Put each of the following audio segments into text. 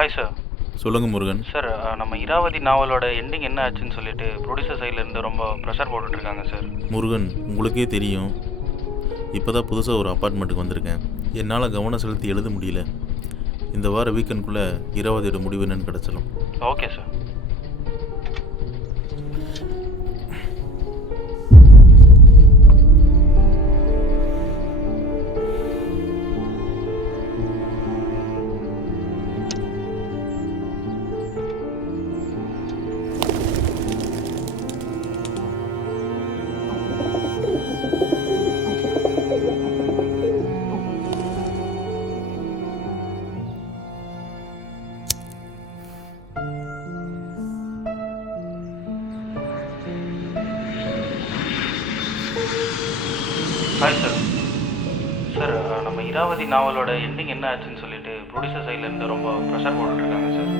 Hi sir. சொல்லுங்கள் Murugan. Sir, நம்ம Iravati நாவலோட ending என்ன ஆச்சுன்னு சொல்லிட்டு ப்ரொடியூசர் சைட்லேருந்து ரொம்ப ப்ரெஷர் போட்டுட்ருக்காங்க சார். முருகன், உங்களுக்கே தெரியும், இப்போ தான் புதுசாக ஒரு அப்பார்ட்மெண்ட்டுக்கு வந்திருக்கேன். என்னால் கவனம் செலுத்தி எழுத முடியல. இந்த வார வீக்கெண்டுக்குள்ளே இராவதியோட முடிவு என்னன்னு கிடச்சிடும். Okay sir. Hi sir. Sir, நம்ம இராவதி நாவலோட எண்டிங் என்ன ஆச்சுன்னு சொல்லிட்டு ப்ரொடியூசர் சைட்லேருந்து ரொம்ப ப்ரெஷர் போட்டுட்ருக்காங்க சார்.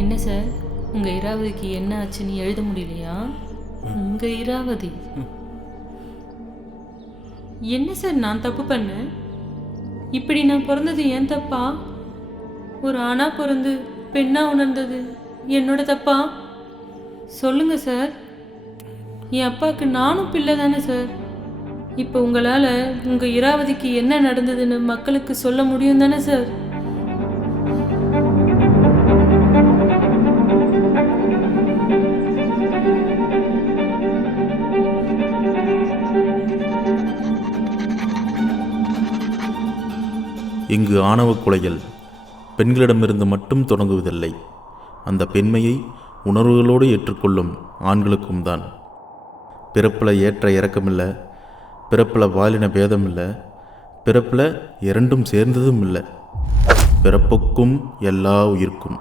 என்ன சார், உங்கள் இராவதிக்கு என்ன ஆச்சுன்னு எழுத முடியலையா? உங்கள் இராவதி என்ன சார், நான் தப்பு பண்ணேன்? இப்படி நான் பிறந்தது ஏன் தப்பா? ஒரு ஆணா பிறந்து பெண்ணா உணர்ந்தது என்னோட தப்பா? சொல்லுங்க சார். என் அப்பாவுக்கு நானும் பிள்ளை தானே சார். இப்போ உங்களால் உங்கள் இராவதிக்கு என்ன நடந்ததுன்னு மக்களுக்கு சொல்ல முடியும் தானே சார்? இங்கு ஆணவ கொலைகள் பெண்களிடமிருந்து மட்டும் தொடங்குவதில்லை. அந்த பெண்மையை உணர்வுகளோடு ஏற்றுக்கொள்ளும் ஆண்களுக்கும் தான். பிறப்பில் ஏற்ற இறக்கமில்லை, பிறப்பில் பாலின பேதம் இல்லை, பிறப்பில் இரண்டும் சேர்ந்ததும் இல்லை. பிறப்புக்கும் எல்லா உயிர்க்கும்.